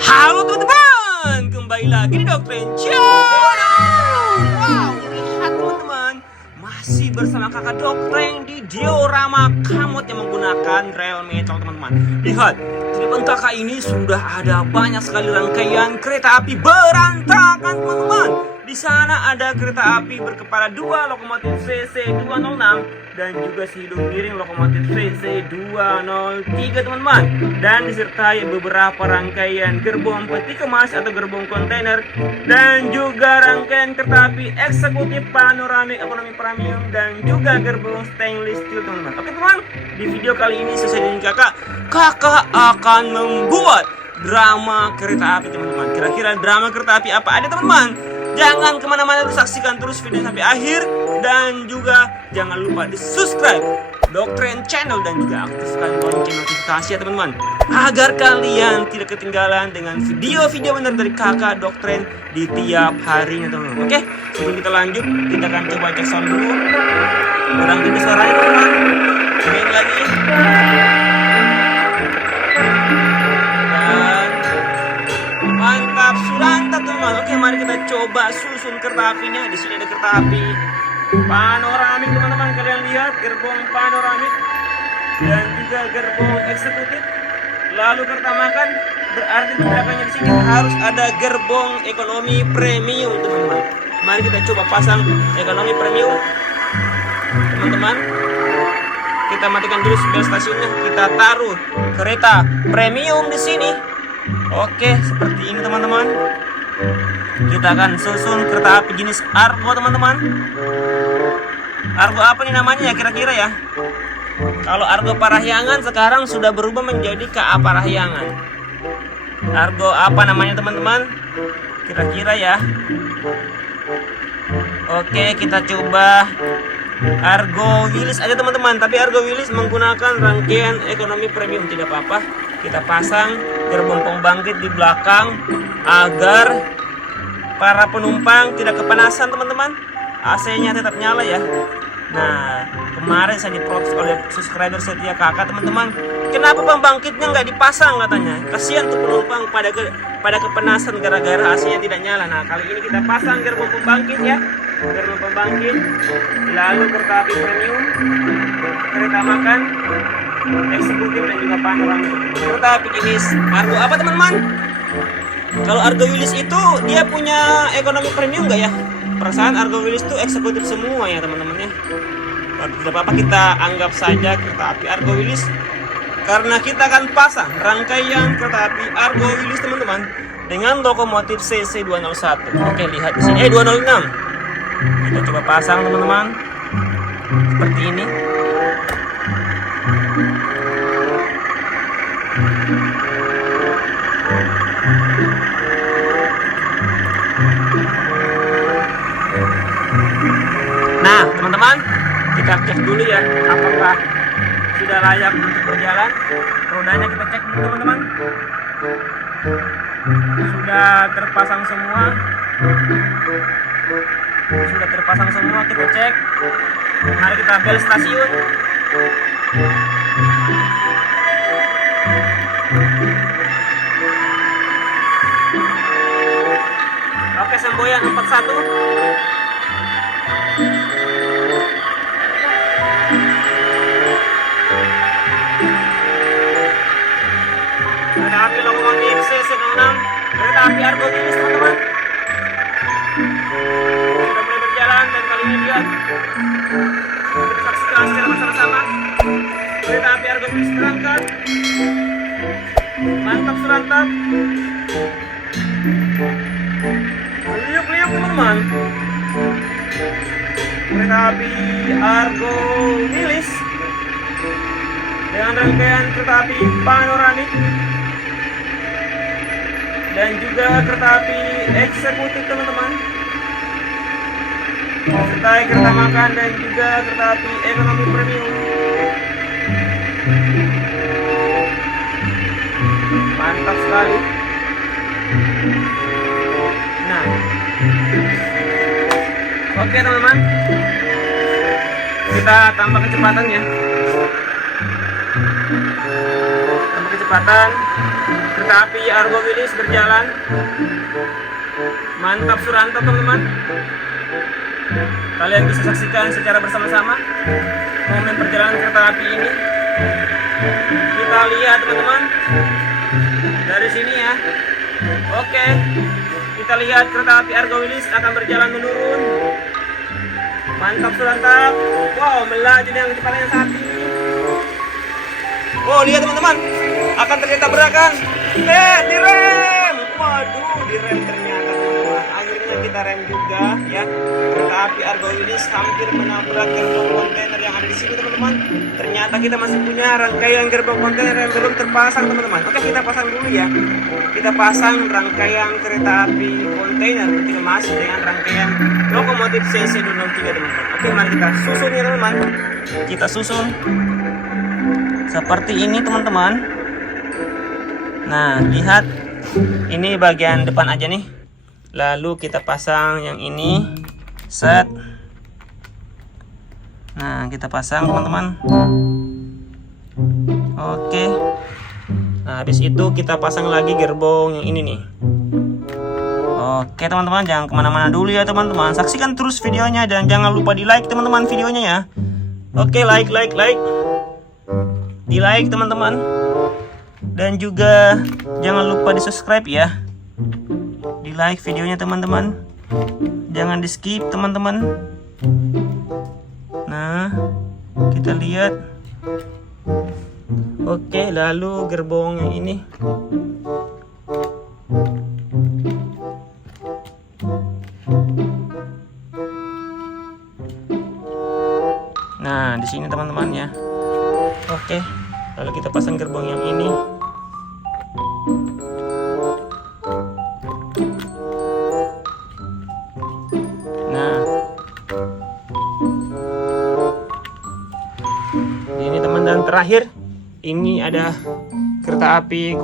Halo teman-teman, kembali lagi di Doktrin Channel. Wow, lihat teman-teman, masih bersama kakak Doktrin di diorama kamot yang menggunakan rel metal teman-teman. Lihat, di depan kakak ini sudah ada banyak sekali rangkaian kereta api berantakan teman-teman. Di sana ada kereta api berkepala 2 lokomotif CC206 dan juga si hidung miring lokomotif CC203 teman-teman, dan disertai beberapa rangkaian gerbong peti kemas atau gerbong kontainer dan juga rangkaian kereta api eksekutif panoramik ekonomi premium dan juga gerbong stainless steel teman-teman. Oke teman, di video kali ini sesuai dengan kakak akan membuat drama kereta api teman-teman. Kira-kira drama kereta api apa ada teman-teman? Jangan kemana-mana, saksikan terus video sampai akhir. Dan juga jangan lupa di subscribe Doktrin Channel dan juga aktifkan lonceng notifikasi ya teman-teman, agar kalian tidak ketinggalan dengan video-video benar dari kakak Doktrin di tiap harinya teman-teman. Oke, sebelum kita lanjut, kita akan coba cek sound dulu. Kurang gede suaranya teman-teman. Cobain lagi. Mantap, surantap teman. Oke, mari kita coba susun kereta apinya. Di sini ada kereta api panoramik teman-teman, kalian lihat gerbong panoramik dan juga gerbong eksekutif. Lalu kereta makan, berarti di belakangnya di sini harus ada gerbong ekonomi premium teman-teman. Mari kita coba pasang ekonomi premium teman-teman. Kita matikan dulu bel stasiunnya. Kita taruh kereta premium di sini. Oke, seperti ini teman-teman. Kita akan susun kereta api jenis Argo teman-teman. Argo apa nih namanya ya kira-kira ya? Kalau Argo Parahyangan sekarang sudah berubah menjadi KA Parahyangan. Argo apa namanya teman-teman? Kira-kira ya. Oke, kita coba Argo Wilis aja teman-teman. Tapi Argo Wilis menggunakan rangkaian ekonomi premium, tidak apa-apa. Kita pasang gerbong pembangkit di belakang agar para penumpang tidak kepanasan teman-teman. AC-nya tetap nyala ya. Nah, kemarin saya diprotes oleh subscriber setia kakak teman-teman, kenapa pembangkitnya nggak dipasang katanya. Kasihan tuh penumpang pada kepanasan gara-gara AC-nya tidak nyala. Nah, kali ini kita pasang gerbong pembangkit ya. Gerbong pembangkit, lalu kereta api premium, kereta makan, eksekutif dan juga panoramik. Kereta api jenis Argo apa teman-teman? Kalau Argo Wilis itu dia punya ekonomi premium nggak ya? Perasaan Argo Wilis itu eksekutif semua ya teman-teman ya. Tidak apa-apa, kita anggap saja kereta api Argo Wilis karena kita akan pasang rangkaian kereta api Argo Wilis teman-teman dengan lokomotif CC201. Oke, lihat di sini 206. Kita coba pasang teman-teman seperti ini. Nah teman-teman, kita cek dulu ya apakah sudah layak untuk berjalan. Rodanya kita cek dulu teman-teman. Sudah terpasang semua. Sudah terpasang semua, kita cek. Mari kita bel stasiun. Oke, semboyan 41. Kereta api lokomotif CC06, kereta api Argo Wilis teman-teman. Sudah mulai berjalan dan kali ini lihat. Kita saksikan secara bersama-sama. Kereta api Argo Wilis berangkat. Mantap surantap. Liuk-liuk teman-teman. Kereta api Argo Wilis dengan rangkaian kereta api panoramik dan juga kereta api eksekutif teman-teman, serta kereta makan dan juga kereta api ekonomi premium. Mantap sekali. Nah, oke teman-teman, kita tambah kecepatannya. Tambah kecepatan. Kereta api Argo Wilis berjalan. Mantap Suranta teman-teman. Kalian bisa saksikan secara bersama-sama momen perjalanan kereta api ini. Kita lihat teman-teman dari sini ya. Oke, kita lihat kereta api Argo Wilis akan berjalan menurun. Mantap Surantap. Wow, melaju dengan kecepatannya saat ini. Oh, lihat teman-teman, akan terjadi tabrakan. Direm. Waduh, direm ternyata teman-teman. Akhirnya kita rem juga ya. Kereta api Argo Wilis hampir menabrak gerbong kontainer yang ada di sini teman-teman. Ternyata kita masih punya rangkaian gerbong kontainer yang belum terpasang teman-teman. Oke, kita pasang dulu ya. Kita pasang rangkaian kereta api kontainer ketika masih dengan rangkaian lokomotif CC203 teman-teman. Oke, mari kita susun ya teman-teman. Kita susun seperti ini teman-teman. Nah, lihat, ini bagian depan aja nih. Lalu kita pasang yang ini. Set. Nah, kita pasang teman-teman. Oke. Nah, habis itu kita pasang lagi gerbong yang ini nih. Oke teman-teman, jangan kemana-mana dulu ya teman-teman. Saksikan terus videonya dan jangan lupa di like teman-teman videonya ya. Oke, like. Di like teman-teman. Dan juga jangan lupa di subscribe ya. Di like videonya teman-teman. Jangan di skip teman-teman. Nah, kita lihat. Oke, lalu gerbong yang ini. Nah, di sini teman-teman ya. Oke, lalu kita pasang gerbong yang ini. Nah, ini teman, dan terakhir ini ada kereta api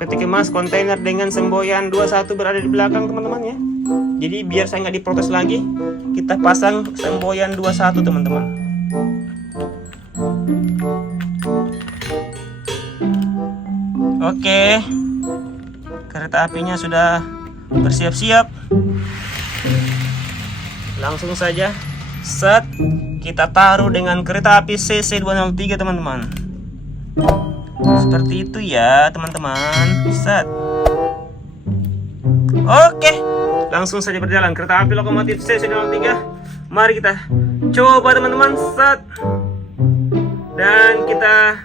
peti kemas kontainer dengan semboyan 21 berada di belakang teman-teman ya. Jadi biar saya nggak diprotes lagi, kita pasang semboyan 21 teman-teman. Oke, kereta apinya sudah bersiap-siap. Langsung saja set kita taruh dengan kereta api CC203 teman-teman. Seperti itu ya teman-teman. Set. Oke, langsung saja berjalan kereta api lokomotif CC203. Mari kita coba teman-teman. Set. Dan kita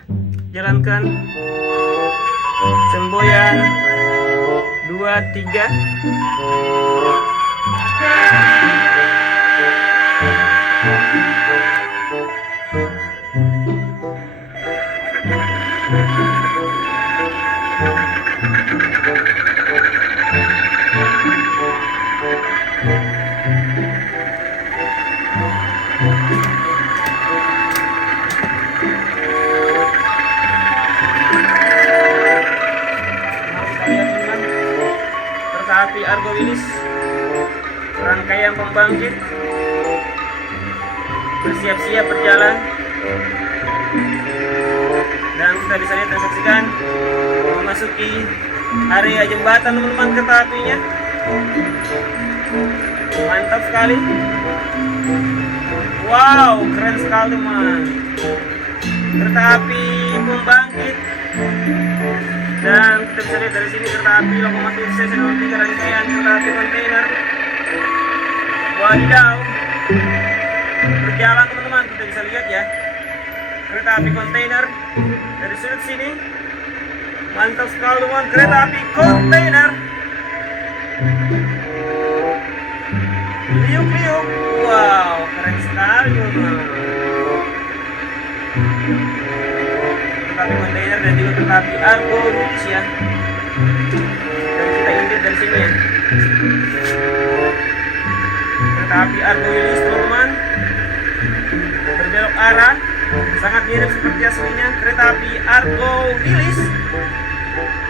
jalankan semboyan 23. Kereta api Argo Wilis, rangkaian pembangkit bersiap-siap berjalan, dan kita bisa lihat dan saksikan memasuki area jembatan teman-teman kereta apinya. Mantap sekali. Wow, keren sekali teman. Kereta api pembangkit. Dan kita bisa lihat dari sini kereta api lokomotif CC03 rangkaian kereta api kontainer. Wadidaw, berjalan teman-teman, kita bisa lihat ya kereta api kontainer dari sudut sini. Mantap sekali teman, kereta api kontainer. Liuk-liuk, wow, keren sekali teman. Kereta api kontainer dan juga kereta api Argo Wilis ya. Dan kita intip dari sini ya. Kereta api Argo Wilis teman-teman, berbelok arah, sangat mirip seperti aslinya kereta api Argo Wilis.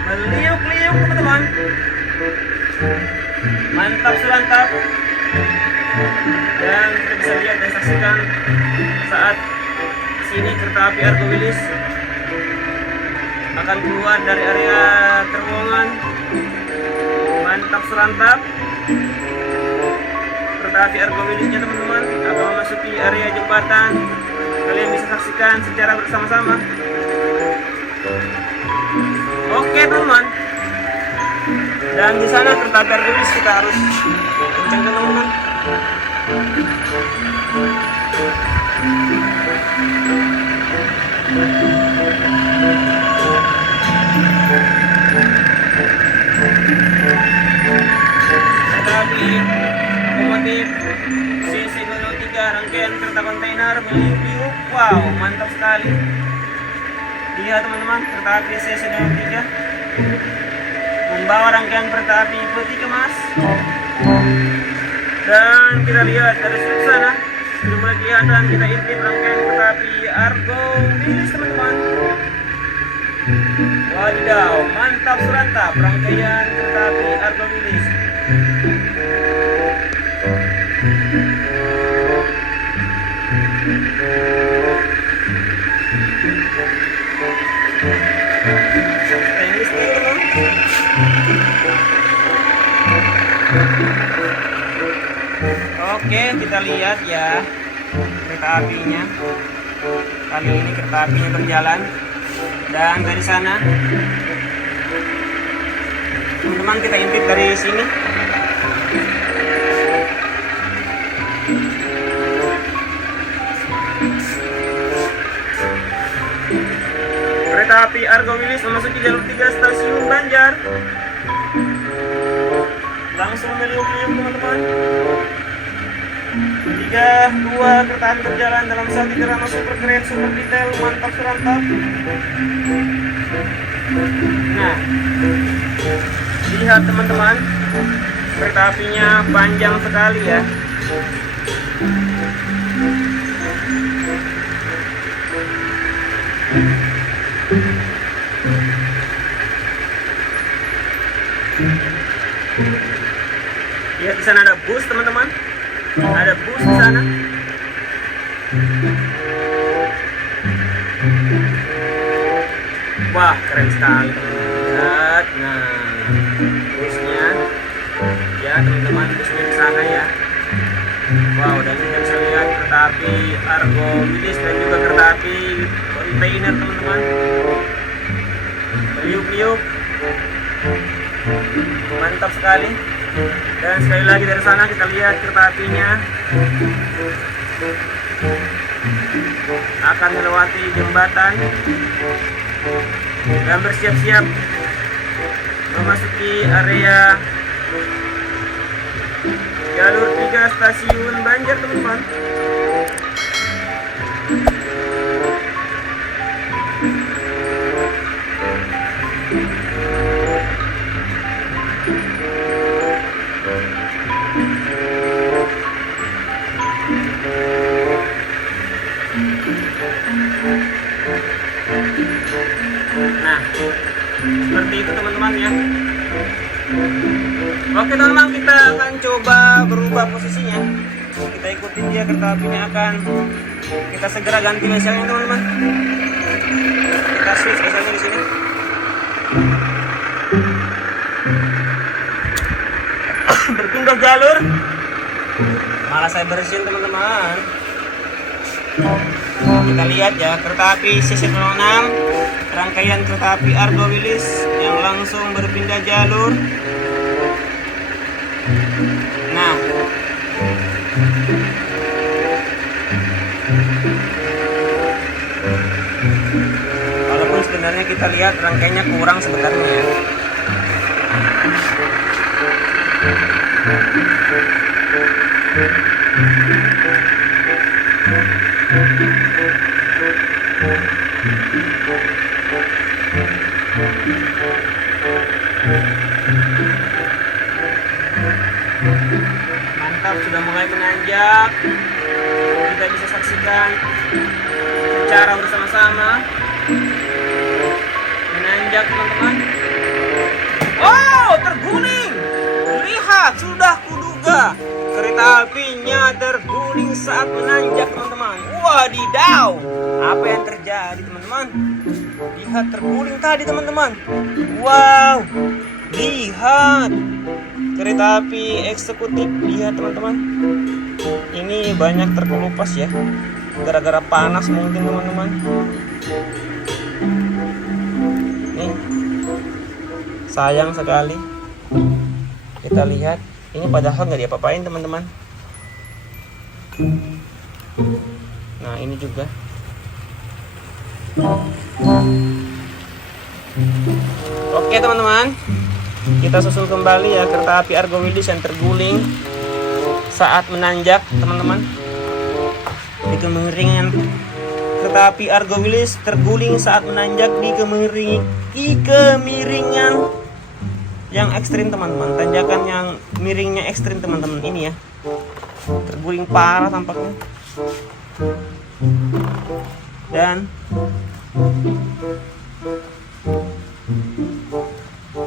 Meliuk-liuk teman-teman. Mantap Surantap. Dan kita bisa lihat dan saksikan saat sini kereta api Argo Wilis akan keluar dari area terowongan. Mantap serantap. Kereta api Argo Wilisnya teman-teman akan memasuki area jembatan. Kalian bisa saksikan secara bersama-sama. Oke teman-teman. Dan di sana kereta api Argo Wilis kita harus kencang teman-teman. Kereta api otomotif CC003 rangkaian kereta kontainer meliuk-liuk. Wow, mantap sekali. Lihat teman-teman, kereta api CC003 membawa rangkaian kereta api peti kemas. Dan kita lihat dari sana sudah mulai kelihatan, kita intip rangkaian kereta api Argo Wilis teman-teman. Wadidaw, mantap serantap rangkaian kereta api Argo Wilis. Oke, kita lihat ya kereta apinya. Kali ini kereta apinya berjalan. Dan dari sana teman-teman kita intip dari sini. Kereta api Argo Wilis memasuki jalur 3 stasiun Banjar. Langsung meliuk-liuk teman-teman. 3-2 kereta api berjalan dalam satu drama super keren, super detail, mantap serantap. Nah, lihat teman-teman, kereta apinya panjang sekali ya. Lihat di sana ada bus teman-teman. Ada bus di sana. Wah, keren sekali. Lihat, nah, busnya. Ya, teman-teman, busnya di sana ya. Wow, dan kita bisa lihat kereta api Argo Wilis dan juga kereta api kontainer teman-teman. Meliuk-liuk. Mantap sekali. Dan sekali lagi dari sana kita lihat kereta apinya akan melewati jembatan dan bersiap-siap memasuki area jalur 3 stasiun Banjar teman-teman. Nah, seperti itu teman-teman ya. Oke teman-teman, kita akan coba berubah posisinya. Kita ikutin dia, kereta apinya akan kita segera ganti meselnya teman-teman. Kita switch meselnya di sini. Berpindah jalur. Malah saya bersihin teman-teman. Kita lihat ya, kereta api CC06 rangkaian kereta api Argo Wilis yang langsung berpindah jalur. Nah, walaupun sebenarnya kita lihat rangkaiannya kurang sebenarnya ya. Mantap, sudah mulai menanjak. Kita bisa saksikan secara bersama-sama menanjak teman-teman. Wow, terguling. Lihat, sudah kuduga kereta apinya terguling saat menanjak teman-teman. Wadidaw, apa yang terjadi teman-teman? Lihat terguling tadi teman-teman. Wow, lihat kereta api eksekutif. Lihat teman-teman, ini banyak terkelupas ya, gara-gara panas mungkin teman-teman. Nih, sayang sekali. Kita lihat, ini padahal nggak diapa-apain teman-teman. Nah ini juga. Oke teman-teman, kita susul kembali ya kereta api Argo Wilis yang terguling saat menanjak teman-teman. Di kemiringan kereta api Argo Wilis terguling saat menanjak di kemiringan yang ekstrim teman-teman. Tanjakan yang miringnya ekstrim teman-teman ini ya. Terguling parah tampaknya. Dan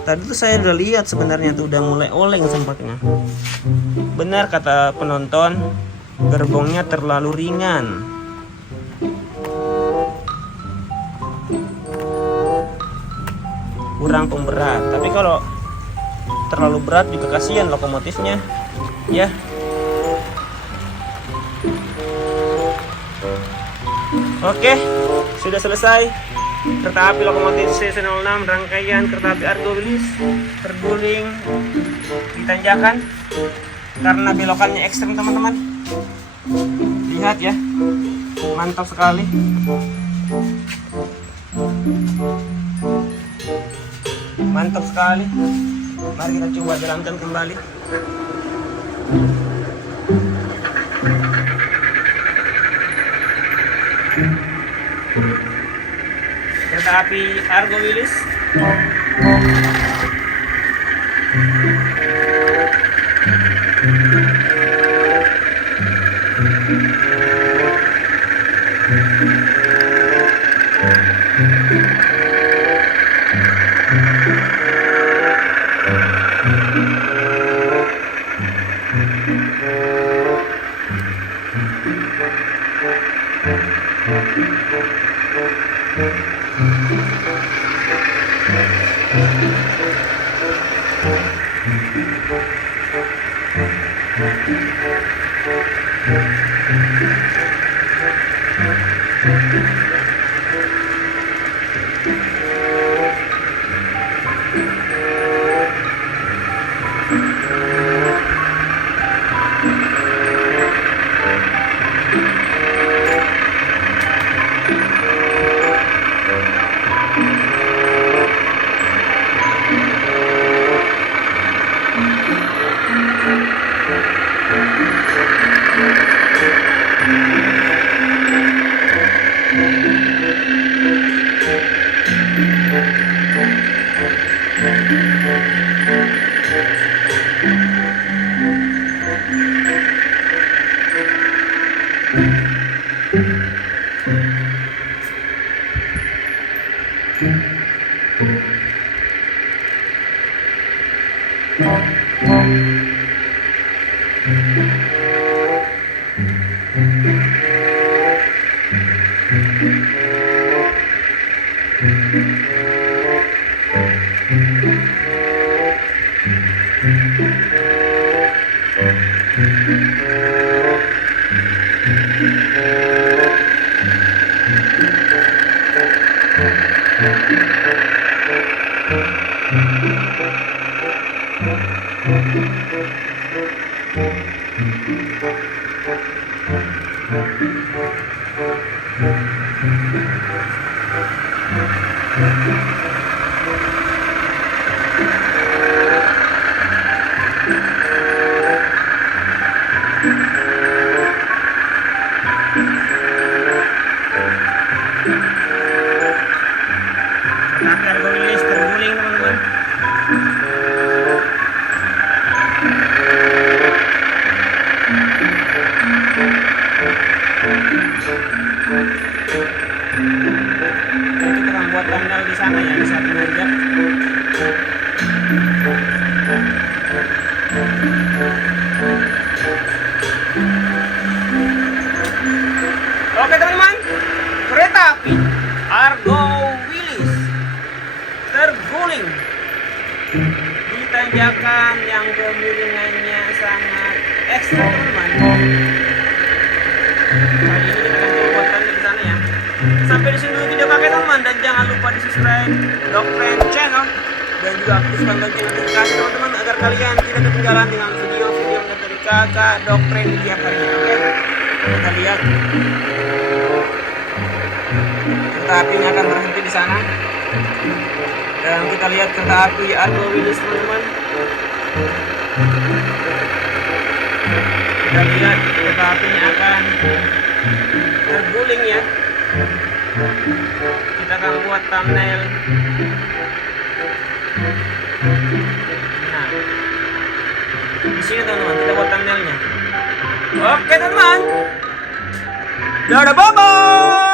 tadi tuh saya udah lihat sebenarnya tuh udah mulai oleng sampahnya. Benar kata penonton, gerbongnya terlalu ringan. Kurang pemberat. Tapi kalau terlalu berat juga kasihan lokomotifnya. Ya. Oke, sudah selesai kereta api lokomotif C06 rangkaian kereta api Argo Wilis terguling di tanjakan karena belokannya ekstrem teman-teman. Lihat ya, mantap sekali. Mantap sekali. Mari kita coba jalankan kembali. Kereta api Argo Wilis. Argo Wilis terguling teman-teman. Itu kita buat tanggal di sana ya. tanjakan yang kemiringannya sangat ekstra teman-teman. Kali ini kita akan coba buat di sana ya. Sampai di sini dulu video kakek teman, dan jangan lupa di subscribe Dokpren Channel dan juga aktifkan lonceng notifikasi teman-teman agar kalian tidak ketinggalan dengan video-video dari kakak Dokpren di tiap harinya. Oke, kita lihat kereta apinya akan berhenti di sana, dan kita lihat kereta api Argo Wilis teman-teman. Kita lihat kereta apinya akan terguling ya. Kita akan buat thumbnail. Nah, di sini teman-teman kita buat thumbnailnya. Oke teman, dadah, bye bye.